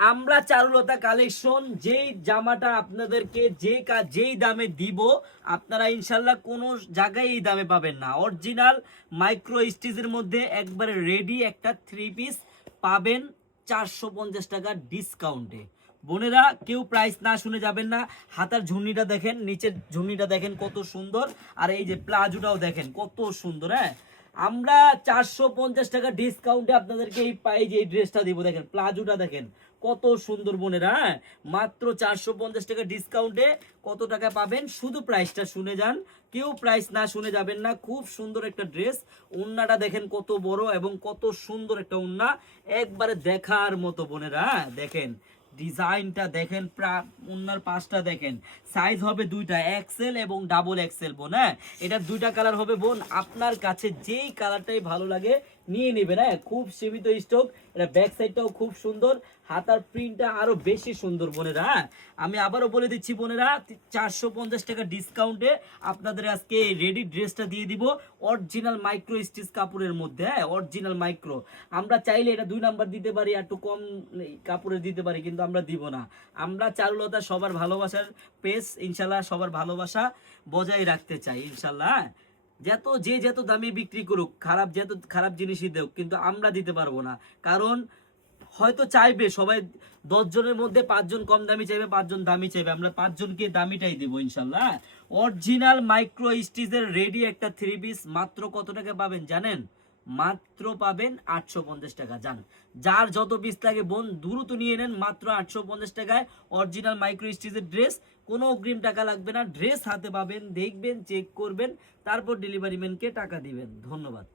আমরা চারুলতা কালেকশন যেই জামাটা আপনাদেরকে যেই দামে দিব আপনারা ইনশাল্লাহ কোনো জায়গায় এই দামে পাবেন না। অরিজিনাল মাইক্রো স্টিচের মধ্যে একবারে রেডি একটা 3 পিস পাবেন 450 টাকা ডিসকাউন্টে। বোনেরা কেউ প্রাইস না শুনে যাবেন না। হাতার ঝুন্নিটা দেখেন, নিচের ঝুন্নিটা দেখেন কত সুন্দর, আর এই যে প্লাজোটাও দেখেন কত সুন্দর। হ্যাঁ, আমরা 450 টাকা ডিসকাউন্টে আপনাদেরকে এই যে ড্রেসটা দিব। দেখেন প্লাজোটা দেখেন কত সুন্দর বোনেরা। হ্যাঁ, মাত্র 450 টাকা ডিসকাউন্টে কত টাকা পাবেন শুধু প্রাইসটা শুনে যান, কেউ প্রাইস না শুনে যাবেন না। খুব সুন্দর একটা ড্রেস, ওন্নাটা দেখেন কত বড় এবং কত সুন্দর একটা ওন্না, একবারে দেখার মতো বোনেরা। হ্যাঁ, দেখেন ডিজাইনটা দেখেন, ওন্নার পাশটা দেখেন। সাইজ হবে দুইটা, এক্সেল এবং ডাবল এক্সেল বোন। হ্যাঁ, এটার দুইটা কালার হবে বোন, আপনার কাছে যেই কালারটাই ভালো লাগে নিয়ে নেবেন। হ্যাঁ, খুব সীমিত স্টক। এটা ব্যাক সাইডটাও খুব সুন্দর, হাতার প্রিন্টটা আরো বেশি সুন্দর বোনেরা। হ্যাঁ, আমি আবারও বলে দিচ্ছি বোনেরা, 450 টাকা ডিসকাউন্টে আপনাদের আজকে রেডি ড্রেসটা দিয়ে দিব অরিজিনাল মাইক্রো স্টিচ কাপড়ের মধ্যে। হ্যাঁ, অরিজিনাল মাইক্রো। আমরা চাইলে এটা 2 নাম্বার দিতে পারি, একটু কম কাপড়ের দিতে পারি, কিন্তু আমরা দিব না। আমরা চারুলতা সবার ভালোবাসার পেজ, ইনশাল্লাহ সবার ভালোবাসা বজায় রাখতে চাই ইনশাল্লাহ। যত দামে বিক্রি করুক, যত খারাপ জিনিসই দেখ, কিন্তু আমরা দিতে পারবো না। কারণ হয়তো চাইবে সবাই, 10 জনের মধ্যে 5 জন কম দামি চাইবে, 5 জন দামি চাইবে, আমরা 5 জনকে দামিটাই দেবো ইনশাল্লাহ। অরিজিনাল মাইক্রো স্টিচের রেডি একটা 3 পিস মাত্র কত টাকা পাবেন জানেন? মাত্র পাবেন 850 টাকা। জান, যার যত পিস লাগে বোন দ্রুত নিয়ে নেন, মাত্র 850 টাকায় অরিজিনাল মাইক্রো স্টিচের ড্রেস। কোনো অগ্রিম টাকা লাগবে না, ড্রেস হাতে পাবেন, দেখবেন, চেক করবেন, তারপর ডেলিভারি ম্যানকে টাকা দিবেন। ধন্যবাদ।